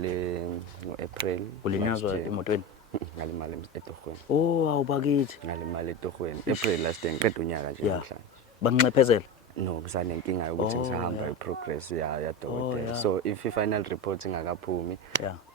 ngalimali ngo-April ulinyazwa emotweni ngalimali etohweni oh awubakithi ngalimali etohweni April last year ngiqeda unyaka nje namhlanje bangincephezela no kusanenkinga yokuthi ngisahamba i-progress ya dokotela so if i-final report ingakaphumi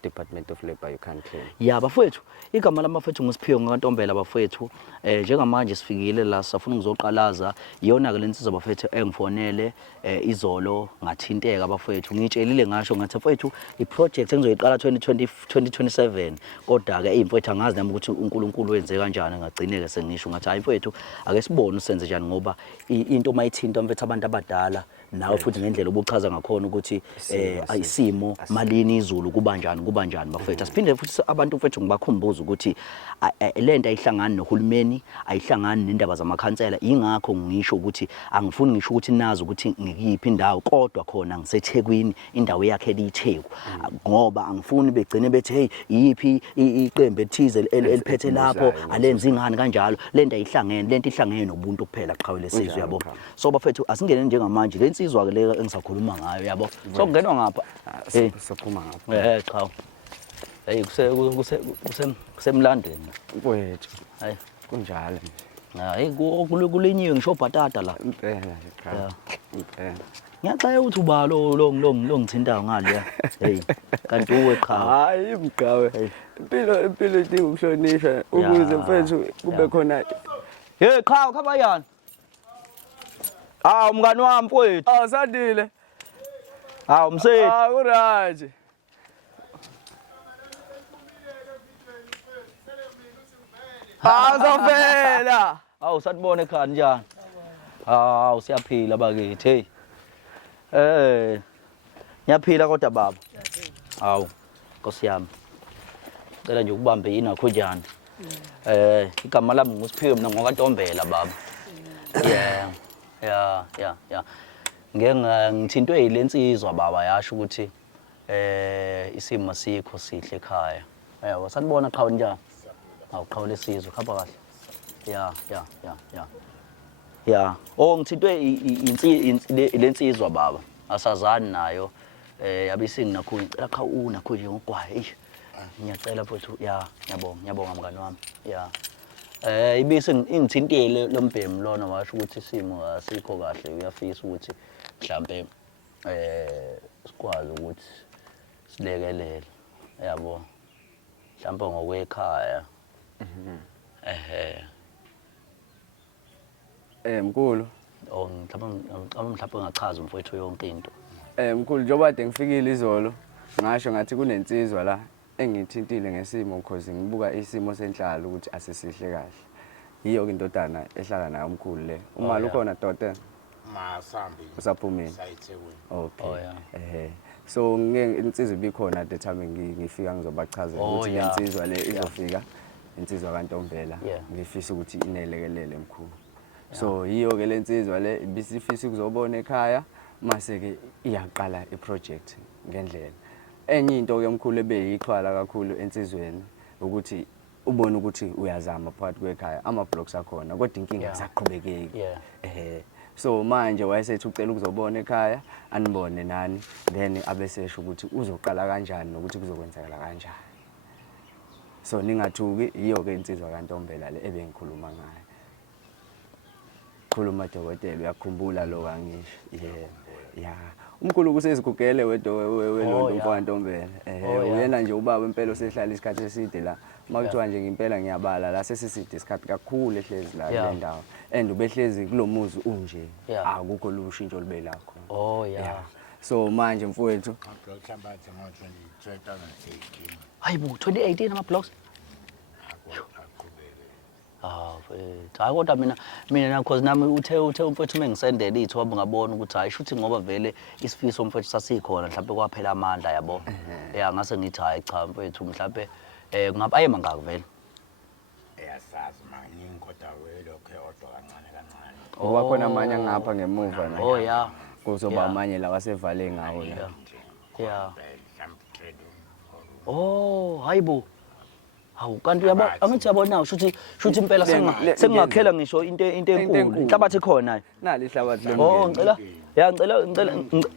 Department of Labour you can't claim ya bafowethu igama lamafethu nguSiphiwe ngaNtombela bafowethu njengamanje sifikile la safuna ukuzoqalaza iyona ke lensizwa bafethu engifonele izolo ngathinteka bafowethu ngitshelile ngasho ngathi bafowethu iproject engizoyiqala 2027 kodwa ke imfowethu angazi nami ukuthi uNkulunkulu wenze kanjani ngagcineke sengisho ngathi hayi mfowethu ake sibone usenze njani ngoba into mayithinta mfethu abantu abadala nawe futhi ngendlela obuchaza ngakhona ukuthi ayisimo malini izulu kuba njani bafethu asiphinde futhi abantu mfethu ngibakhumbuza ukuthi lento ayihlangani nohulumeni ayihlangani nendaba zamakhansela ingakho ngisho ukuthi angifuni ngisho ukuthi nazi ukuthi ngikiphi indawo kodwa khona ngiseThekwini indawo yakhe liTheku ngoba angifuni begcine bethi hey yipi iqembu ethize eliphethe lapho alenzi ingani kanjalo lento ihlangene nobuntu kuphela qhawele sizwe yabo so bafethu asingene njengamanje lensizwa ke le engisakhuluma ngayo yabo so kungenwa ngapha sophuma ngapha cha hey kusemlandweni mfowethu hayi kunjalo hayi kulinyiwe ngisho bhatata la impela nje cha impela ngiyaxaya ukuthi uba lo ngithintayo ngale hey kanti uwe cha hayi mgawe impilo idinga ukuhlonishwa ukuze mfethu kube khona hey cha khabayani umngani wami mfowethu sandile umsethi kuraje Azovela satibona ekhaya njani siyaphila bakithi hey ngiyaphila kodwa baba Nkosi yami cela nje ukubambe yini akho njani igama lami nguSiphiwe mina ngokwaNtombela baba yeah ngithintwe yilensizwa baba yasho ukuthi isimo sikho sihle ekhaya yabo sanibona qhawe njani awuqhawe lesizwe khapha kahle ya ngithintwe lensizwa baba asazani nayo yabisi nginakhulu ngicela qha unakho nje ngogwaye ngiyacela futhi ngiyabonga mngani wami ibisi ingithintile lombhemu lona washo ukuthi isimo asikho kahle uyafisa ukuthi mhlambe sikwazi ukuthi silekelele yabo mhlawumbe ngokwekhaya mkhulu mhlawumbe ngachaza umfowethu yonke into mkhulu njengoba kade ngifikile izolo ngasho ngathi kunensizwa la engithintile ngesimo because ngibuka isimo senhlalo ukuthi asisihle kahle yiyo ke indodana ehlala nayo umkhulu le uma lukhona doda masambi usaphumile sayiThekwini okay so insizwa ibikhona at the time ngifika ngizobachazela ukuthi insizwa le izofika insizwa kaNtombela ngifisa ukuthi inelekelele mkhulu so yiyo ke lensizwa le ibisifisa ukuzobona ekhaya mase ke iyaqala iproject ngendlela enye into ke mkhulu ebeyixhwala kakhulu ensizweni ukuthi ubone ukuthi uyazama phakathi kwekhaya ama blocks akhona kodwa inkinga isaqhubekeki so manje wayesethi ucela ukuzobona ekhaya anibone nani then abesesho ukuthi uzoqala kanjani nokuthi kuzokwenzakala kanjani so ningathuki iyo ke insizwa kaNtombela le ebengikhuluma ngayo khuluma dokotela uyakhumbula lo kangisho umkhulu kusezigugele welondo mfowakaNtombela uyena nje ubaba impela osehlala isikhathi eside la makuthiwa nje ngempela ngiyabala la sesiside isikhathi kakhulu ehlezi la le ndawo and ubehlezi kulomuzi unje akukho lushintsho libe lakho so manje mfowethu mhlambathi ngo-2018 hayibo 2018 ama blocks hayi kodwa mina because nami uthe umfowethu mengisendele ithoba ngabona ukuthi hayi shuthi ngoba vele isifiso umfowethu sasikhona mhlawumbe kwaphela amandla yabo ngase ngithi hayi cha mfowethu mhlawumbe kungaba ayema ngaka vele eyasazi maningi kodwa welokho odwa kancane wakhona amanye ngapha ngemuva na kuzoba amanye la wasevale ngawo hayibo hawu kanti yaba angithi yabona shuthi impela sengingakhela ngisho into enkulu inhlabathi khona nali ihlabathi lo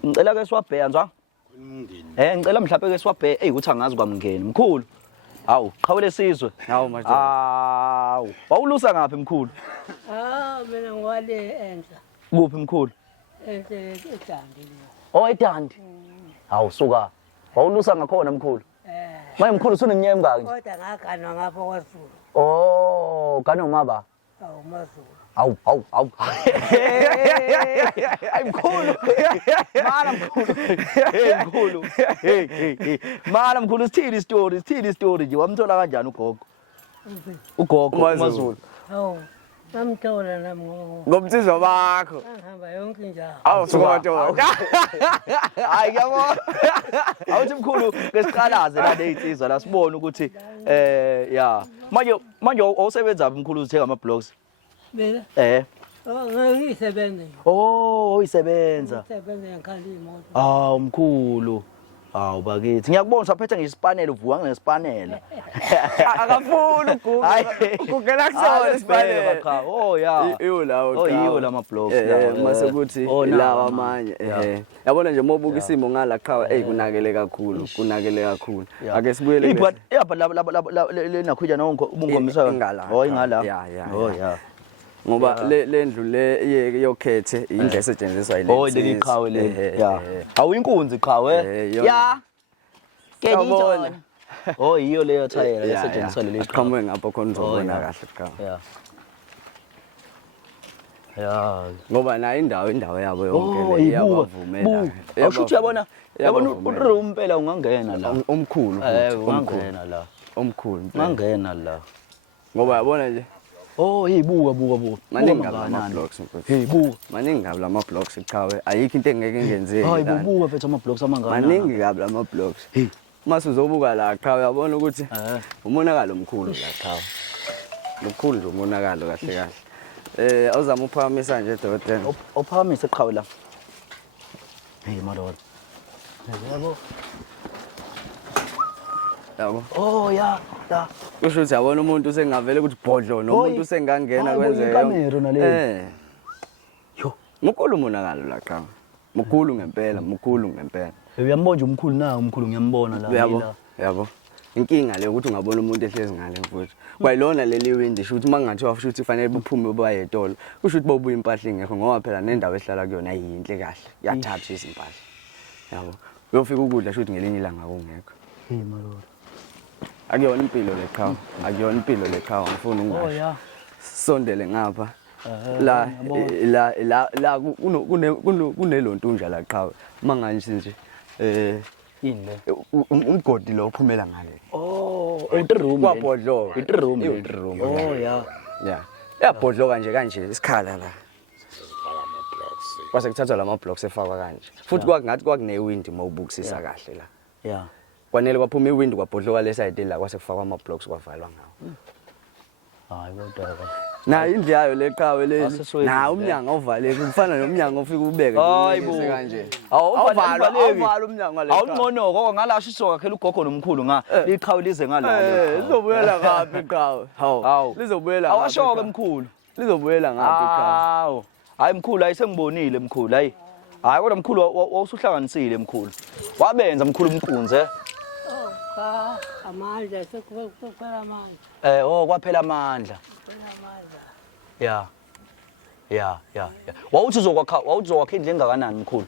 ngicela ke siwabheya nzwa umndeni ngicela mhlawumbe ke siwabhe ukuthi angazi kwamngeni mkhulu. Hawu, qhawele sizwe. Hawu madoda. Hawu, wawulusa ngaphi mkhulu? Mina ngwale enhla. Kuphi mkhulu? Edandi. Oh, eDandi. Hawu, suka. Wawulusa ngakhona mkhulu. Manje mkhulu usuneminyaka emingaki? Kodwa ngaganwa ngapha kwaZulu. Oh, kanomaba. Awu maZulu. Hawu. Ay mkhulu. Mala mkhulu. Mkhulu. Mala mkhulu sithini story nje wamthola kanjani ugogo? Ugogo uMaZulu. Awu. Namthola nami Ngomsizwa bakho. ngihamba yonke njalo. Awu suka madoda. Hayi ngiyabona. Awuthi mkhulu ngesiqalaze la lezinsizwa la sibone ukuthi ya. Manje awusebenza mkhulu uthenga ama blogs. Mina? Ngisebenza. Oh, uyisebenza. Ngisebenza ngikhanda imoto. Hawu mkhulu. Hawu bakithi. Ngiyakubona usaphethe ngesipanela uvuka ngesipanela. Akafuni uguga. Ugugela kusona isipanela. Cha. Oh ya. Iyo lawo. Oh yiyo lama blogs. Mase kuthi lawa amanye. Yabona nje mobuka isimo ngala qhawa kunakele kakhulu. Ake sibuyele ke. Yapha la nakhuja nonke ubungomisa. Oh ingala. Oh ya. Ngoba le ndlu le yokhethe indle esetshenziswa ile. Oh leli qhawe le. Ya. Awu inkunzi qhawe. Ya. Keditona. Oh yiyo leyo thayela esetshenziswa leli qhawe. Qhamuke ngapha khona uzobona kahle qhawe. Ya. Ya. Ngoba na indawo yabo yonke le iyabavumela. Awushuthi yabona uroom impela ungangena la. Omkhulu. Ungangena la. Omkhulu. Ungangena la. Ngoba yabona nje. Oh buka. Maningi ama blocks mfowethu. Hey buka. Maningi kabi lama blocks qhawe. Ayikho into engeke ingenzeki. Hayi buka mfethu ama blocks amangana. Maningi kabi lama blocks. Mase uzobuka la qhawe yabona ukuthi umonakalo omkhulu la qhawe. Mkhulu nje umonakalo kahle. Awuzama uphakamisa nje dokotela. Uphakamise qhawe la. Hey madoda. Yabo. Oh ya. Kusho ukuthi yabona umuntu usengavele ukuthi bhodlo nomuntu usengangena kwenzeka. Ikamera nale. Yo, mkhulu umonakalo la qhawe. Mkhulu ngempela. Uyambona nje umkhulu na umkhulu ngiyambona la. Yabo. Inkinga le ukuthi ungabona umuntu ehlezi ngale mfowethu. Kwayilona leli window sho ukuthi mangathiwa futhi kufanele buphume baye etolo. Kusho ukuthi bobuya impahla ingekho ngoba phela nendawo ehlala kuyona ayinhle kahle. Yathatha izimpahla. Yabo. Uyofika ukudla sho ukuthi ngelinye ilanga kungekho. Hey madoda. Akuyona impilo le qhawe ngifuna ungasho. Oh ya. Sondele ngapha. La kunelontunja la qhawe. Manganje nje Yini le? Umgodi lo uphumela ngale. Oh, i-room. Kwabhodlo. I-room. Oh ya. Yeah. Yabhodloka nje kanje isikhala la. Kwase kuthathwa lama blocks efakwa kanje. Futhi kwakungathi kwakunewindi mawubukisisa kahle la. Yeah. Kwanele kwaphuma iwindi kwabhodloka le side la kwase kufakwa ama blocks kwavalwa ngawo. Hayi kodwa. Na indlu yayo le qhawe leli. Na umnyango ovaleki kufana nomnyango ofika ubeke kanje. Awuvala umnyango le. Awungconoko ngalasho isoka khela ugogo nomkhulu liqhawe lize ngala. Lizobuyela ngaphi iqhawe? Hawu. Lizobuyela ngaphi? Awashoke mkhulu. Lizobuyela ngaphi iqhawe? Hawu. Hayi mkhulu ayisengibonile mkhulu hayi. Hayi kodwa mkhulu wawusuhlanganisile mkhulu. Wabenza mkhulu umqunze. Amandla sekuphela amandla. Kwaphela amandla. Ya. Wawuthi uzokwakha indlu engakanani mkhulu?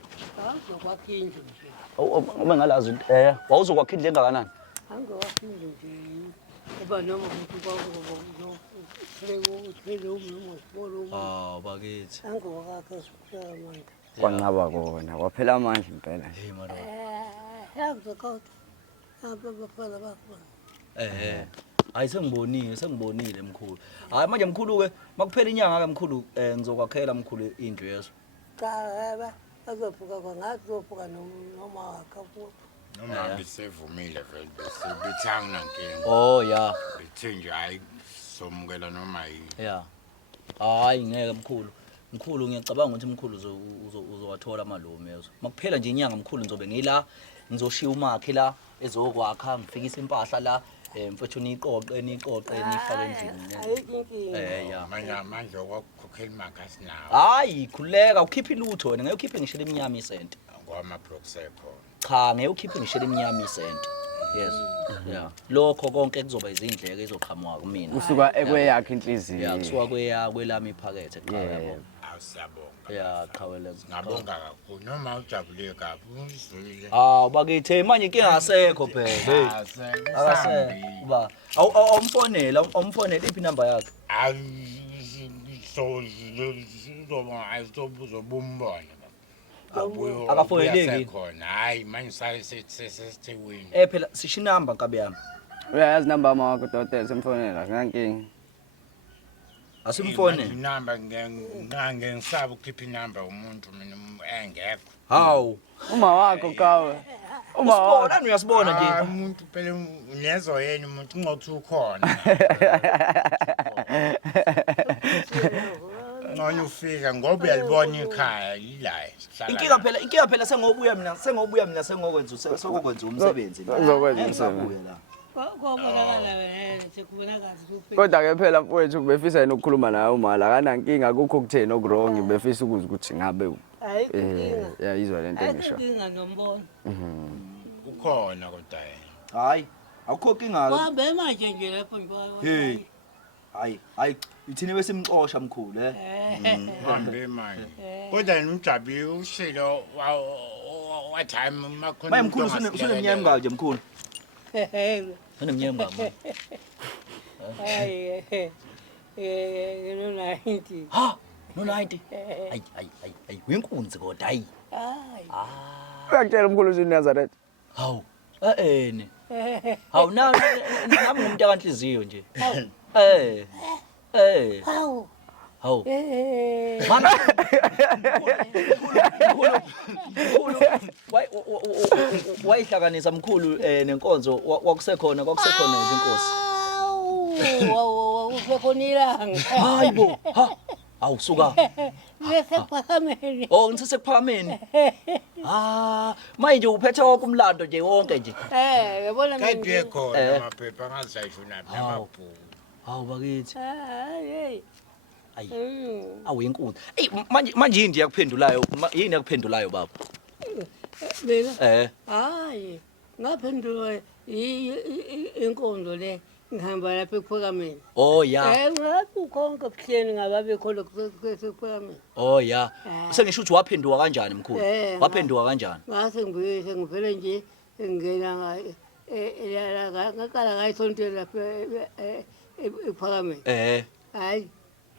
Uzokwakha indlu nje. Ube ngalazi wawuzokwakha indlu engakanani? Angiwakha indlu nje. Kuba noma ukuthi bakithi. angiwakha siphela amandla. Kwanqaba kona waphela amandla impela. Hey mara. Yakuzokauthi. Abafana bakhona. Hayi sengibonile mkhulu. Hayi manje mkhulu ke makuphela inyanga ke mkhulu ngizokwakhela mkhulu indlu yeso. Cha azophuka kwangathi uzophuka noma wakhafu. noma bisevumile vele besibithanga nankinga. Oh ya. Bithe nje hayi somukela noma yini. Ya. Hayi ngeke mkhulu ngiyacabanga ukuthi mkhulu uzowathola amalume yeso. Makuphela nje inyanga mkhulu ngizobe ngila ngizoshiya umakhe la ezokwakha ngifikisa impahla la mfethu niqoqe nifake endlini. Ayikho inkinga. Ya. Manje okwakhokhela imali asinawo. Hayi khuleka ukhipha ilutho wena ngeke ukhiphe ngisho lemnyama isente. Ngoma blocks ekhona. cha ngeke ngishele imnyama isente yes yeah lokho konke kuzoba izindleke ezoqhamuka kumina usuka ekweyakhe yeah inhliziyo kusuka kwelami iphakethe cha yabo Awusabonga. yeah qhaweleza Ngabonga kakhulu noma ujabule kabi uzwile. bakithe manje inkinga asekho phela hey akase uba awumfonela iphi number yakhe Uzobumbona. Akafoneleki? Khona hayi manje sesithewini. phela sisho inamba nkabi yami uyayazi namba wakho dotela semfonela ngankingi asimfone Inamba ngisaba ukukhipha inamba umuntu mina engekho. hawu uma wakho kawe usibona uyasibona nje Umuntu phela unezo yena umuntu ngothi ukhona. Noma ufika ngoba uyalibona ikhaya yila. inkinga phela sengobuya mina sengokwenza umsebenzi uzokwenza umsebenzi la Kwabonakala wena sekubonakala ukuthi kodwa-ke phela mfowethu befisa yena ukukhuluma naye umali akanankinga kukho okutheni okurongi befisa ukuze ukuthi ngabe ayikho yayizwa le nto engisho inkinga nombono. Ukhona kodwa yena. hayi awukho kinga Wabe manje nje lapho hey hayi ithini besimxosha mkhulu Hambe manje. Kodwa yena uJabi ushilo wathi makhona. maye mkhulu usunemnyama ngayo nje mkhulu Hey. unemnyama ngayo Hayi no 90. ha no 90 hayi uyinkunzi kodwa hayi Hayi. uyakutshela umkhulu uNazaretha hawu ene hawu nami ngumuntu akanhliziyo nje Hawu. hawu Eh. mama wayihlanganisa mkhulu nenkonzo kwakusekhona inkosi Wow, usekhonilanga. hayibo ha awusuka Lesephakameni. ngisesephameni manje uphethe wonke umlando nje wonke nje Yabona Kanti ekhona amaphepha angazayisho naphi namabhuku. hawu bakithi Hey. ayi awuyinkunzi manje yini yakuphendulayo yini yakuphendulayo baba Mina? Hayi. Ngaphendula inkonzo le ngihamba lapha ephakameni. ya Lapho konke kuhleni ngababe khona kusephakameni. ya sengisho ukuthi waphenduka kanjani mkhulu waphenduka kanjani Ngase ngivele nje ngena ngaqala ngayisontela lapha ephakameni. Hayi.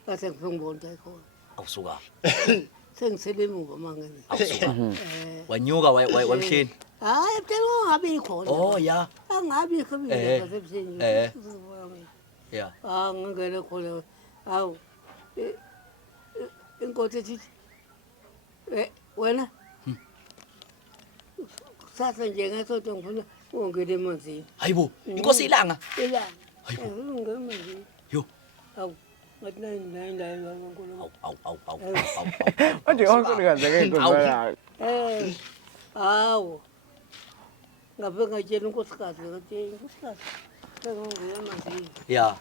Ngase ngibona khona. awusuka Sengisele emuva mangene. awusuka wanyuka wamshini Hayi phela ungabi khona. ya Angabikho mina ngasebuhleni. ya Ngingena khona. Hawu. Inkosi ethi wena kusasa nje ngesonto ngifuna ungene emanzini. hayibo inkosi ilanga Ilanga. Hayibo. Ungene emanzini. yo Hawu. Ngathi nayi wankulunkulu. awu manje onkulukazi-ke inkonzo yakhe Hawu. Ngabe ngatshela unkosikazi ngathi inkosikazi sengongena emanzini. ya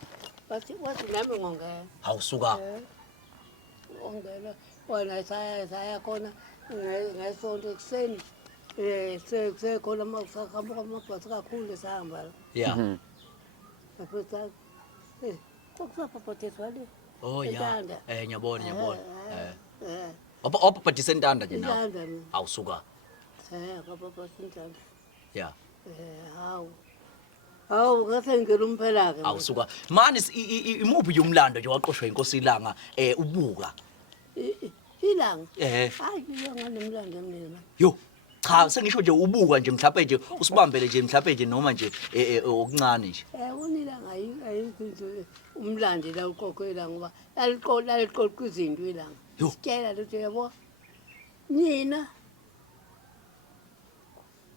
Wathi nami ngongena. awusuka Ongena wena saya khona ngesonto ekuseni sekhona makusahamba kwamabhasi kakhulu esahamba la ya ngaphetha kokusaphaphothiswa le ya Entanda. ngiyabona eh waphaphethisa entanda nje nawe Intanda mina awusuka kaphaphotha intanda ya hawu ngase ngena umphela ke awusuka mani imuphi yomlando nje waqoshwa inkosi ilanga ubuka ilanga hayi ngiyanemlando emnene yo cha sengisho nje ubuka nje mhlawumbe nje usibambele nje mhlawumbe nje noma nje okuncane nje unilanga ayikho into umlando la uqoqela ngoba laliqoqa izinto ilanga sitshela lutho yabo nina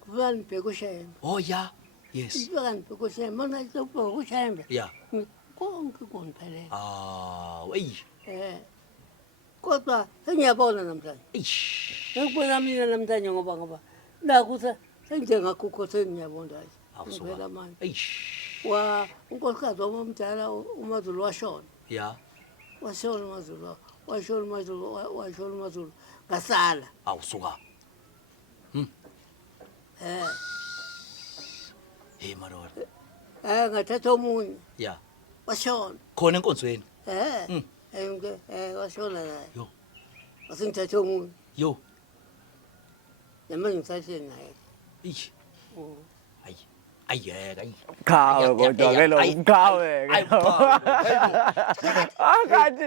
kubani bhekushembe ya yes kubani bhekushembe mana bhekushembe ya konke koniphelele eyi kodwa sengiyabona namhlanje ngikubona mina namhlanje ngoba nakusa senjengakukho sengiyabona nje awusuka manje unkosikazi wamamdala uMazulu washona ya washona uMazulu ngasala awusuka Hey madoda. Ngathatha omunye Yeah. washona. Khona enkonzweni. Washona naye. Yo. Asingithatha omunye. Yo. Yamanje ngisashile naye. Ish. Hayi. Ayeka ayi. Khawe kodwa ke lo ukhawe. Akathi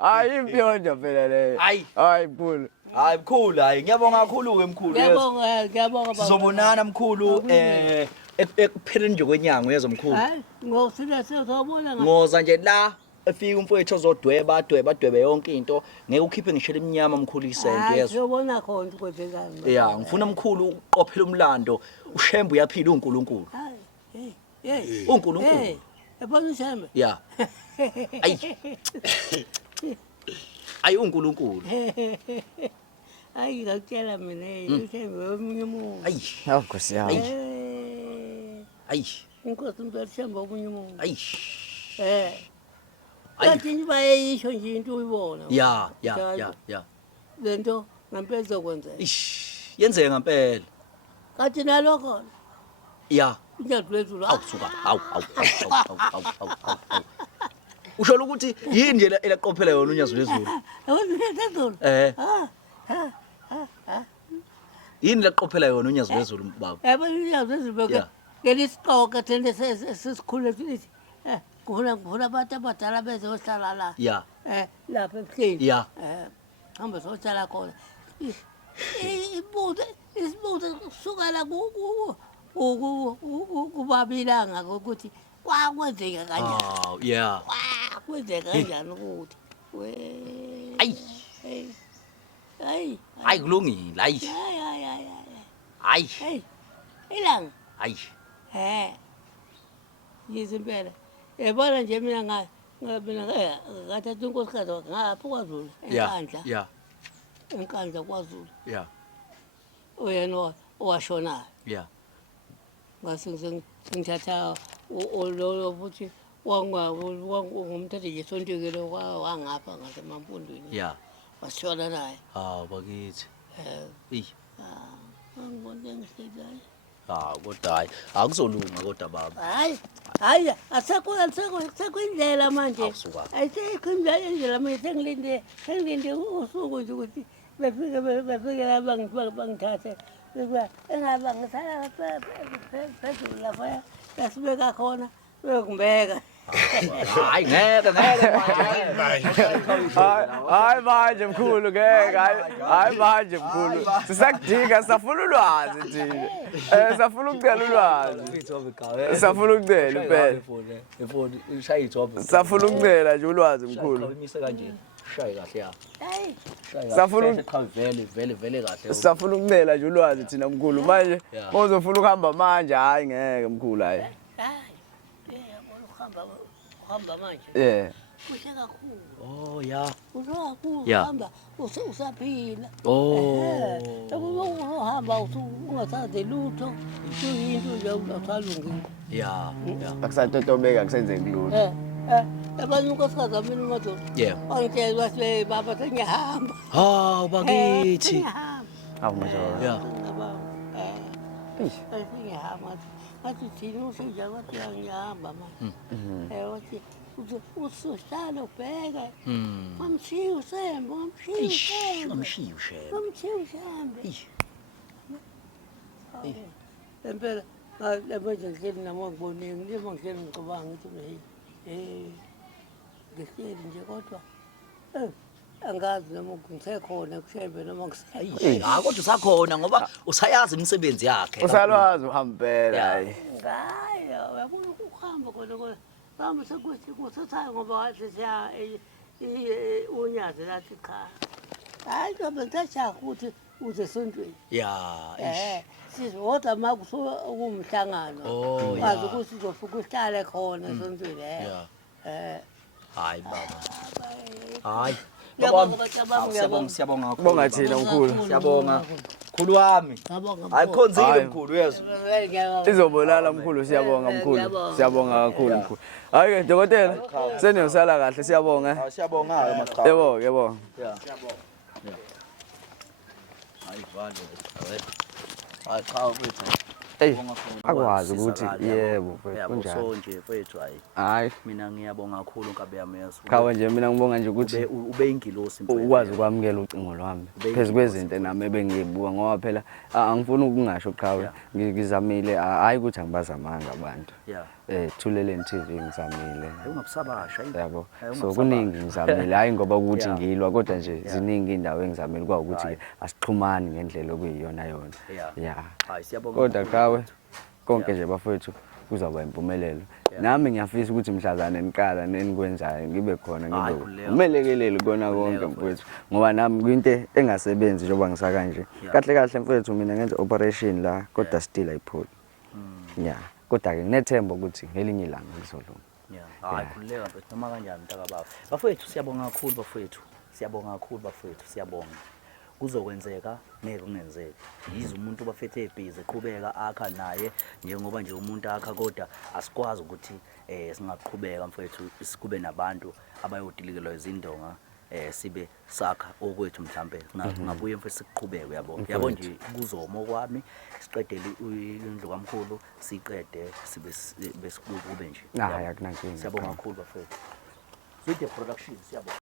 ayimpiyonja phela le. Hayi mkhulu. Hayi mkhulu hayi ngiyabonga kakhulu ke mkhulu. Ngiyabonga baba. Sizobonana mkhulu ekupheleni nje kwenyanga uyezwa mkhulu. Hayi ngosina sizobona Ngoza nje la efika umfowethu ozodweba adwebe yonke into ngeke ukhiphe ngishela eminyama mkhulu isento yezwa. Sizobona khona kwenzekani. Yeah ngifuna mkhulu uqophela umlando ushembe uyaphila uNkulunkulu. Hey. uNkulunkulu. Yabona ushembe? Yeah. Ayi uNkulunkulu. Hayi ngakutshela mina ushembe omunye umuntu. Ayi. Hawu Nkosi yami. Ayi. Inkosi umuntu ushembe omunye umuntu. Ayi. Kanti nje bayisho nje into uyibona. Yeah. Lento ngempela izokwenzeka. Ish. Yenzeke ngempela. Kanti nalokho Yeah. Ngiyadlezula. Awusuka. Awu. Usho ukuthi yini nje elaqophela yona unyazo lezulu? Ngiyadlezula. Yini laqophela yona unyazo lezulu baba? Yabona unyazo lezulu ngelisiqoka thende sesikhule sithi ngifuna abantu abadala bezohlala la. Yeah. Lapha ebuhleni. Yeah. Hamba sohlala khona. Isibuze kusukela kubabilanga ukuthi kwakwenzeka kanjani. Oh, yeah. Kwenzeka kanjani ukuthi Hayi kulungile. Hayi. Ilanga. Hayi. Yizimpela. Yabona nje mina ngathatha unkosikazi wakhe ngapha kwaZulu enkandla. Yeah. Enkandla kwaZulu. Yeah. Oyena owashona. Yeah. Ngase ngithatha lo futhi wangumthatha nje sontekele wangapha ngasemapondweni. Yeah. Washona naye. Bakithi. Ngibona ngisezayo. Kodwa hayi akuzolunga kodwa baba. Hayi asekho indlela manje. Awusuka. Ayisekho indlela manje sengilinde usuku nje ukuthi befike la bangithathe. Engaba ngisala phezulu lapha yasibeka khona bekumbeka. Hayi ngeke Hayi manje mkhulu ngeke hayi manje mkhulu sisakudinga safuna ulwazi thina safuna ukucela ulwazi safuna ukucela impela safuna ukucela nje ulwazi mkhulu shayi kahle ya safuna vele kahle safuna ukucela nje ulwazi thina mkhulu manje uzofuna ukuhamba manje hayi ngeke mkhulu hayi Hamba manje. Yeah. Kuhle kakhulu. Oh yeah. Kuhle kakhulu hamba usaphila. Uhamba ungasazi lutho. Into nje ungathalungile. Yeah. Akusantotobeka kusenzeki lutho. Abanye unkosikazi wami umadoda. Yeah. Angitshela sibe baba sengiyahamba. Bakithi. Awu madoda. Yeah. Sengiyahamba. Athi thina usenjani wathi ngiyahamba manje. Wathi usuhlala ubheke. Ngamshiya uSembo, Ngamshiya uSembo. Impela manje ngihleli nami ngibonile ngilima ngihleli ngicabanga ukuthi ngihleli nje kodwa angazi noma ngisekhona kushembe noma ngisayi. Kodwa usakhona ngoba usayazi imisebenzi yakhe. Usalwazi uhambela hayi. Ngayo uyabona ukuhamba khona hamba sekuthi kusathayo ngoba wathi siya unyaze lathi cha. Hayi ngoba ngisasha ukuthi uze sontweni. Yeah. Sizodwa makuso kumhlangano. Wazi ukuthi sizofika uhlale khona sontweni. Hayi baba. Hayi. Siyabonga kakhulu. Bonga thina mkhulu. Siyabonga. Mkhulu wami. Ayikhonzile mkhulu uyezwa. Izobonana mkhulu siyabonga mkhulu. Siyabonga kakhulu mkhulu. Hayi ke dokotela seniyosala kahle siyabonga. Siyabonga maqhawe. Yebo. Siyabonga. Hayi vale. Cha mfethu. Eyi, Ngiyabonga for akwazi ngoba ukuthi sisizakala, yebo yabo. mfethu, Yabo, kunjalo. so nje mfethu hayi. Hhayi, Mina ngiyabonga kakhulu Nkabi yami yasuke. qhawe nje mina ngibonga nje ukuthi Ube ingilosi mfethu. ukwazi ukwamukela ucingo lwami phezu kwezinto nami ebengiyibuka ngoba phela angifuni ukungasho qhawe Yeah. ngizamile hhayi ukuthi angibazamanga abantu Yeah. Thuleleni TV ngizamile Ungabusabasha. yabo Hayi, so ungabusabasha. kuningi ngizamile hhayi ngoba ukuthi Yeah. ngilwa kodwa nje ziningi iy'ndawo engizamile kwawukuthi Right. asixhumani ngendlela okuyiyona yona Yeah. ya Hayi siyabonga. kodwa kakhulu qhawe mfethu. konke Yeah. nje bafowethu kuzawuba impumelelo Yeah. nami ngiyafisa ukuthi mhlazane niqala nenikwenzayo ngibe khona Hayi, ngibe khululeka. umelekeleli kona konke Khululeka, mfowethu ngoba nami kwinto engasebenzi njengoba ngisakanje Yeah. kahle kahle mfowethu mina ngenza operation la kodwa still ayipholi ya kodwa-ke nginethemba ukuthi ngelinye ilanga ngizolunga Yeah. Hayi khululeka mfethu noma kanjani mntakababa. Bafowethu siyabonga kakhulu bafowethu. Siyabonga kakhulu bafowethu. Siyabonga. Kuzokwenzeka ngeke kungenzeki. Yize umuntu bafethe ebhizi eqhubeka akha naye njengoba nje umuntu akha kodwa asikwazi ukuthi singaqhubeka mfethu sikube nabantu abayodilikelwa izindonga sibe sakha okwethu mhlambe ngabuye mfethu siqhubeke yabo nje kuzomo kwami siqedele indlu kamkhulu siqede sibe besikube nje hayi akunankinga siyabonga kakhulu bafethu Sweet Production siyabonga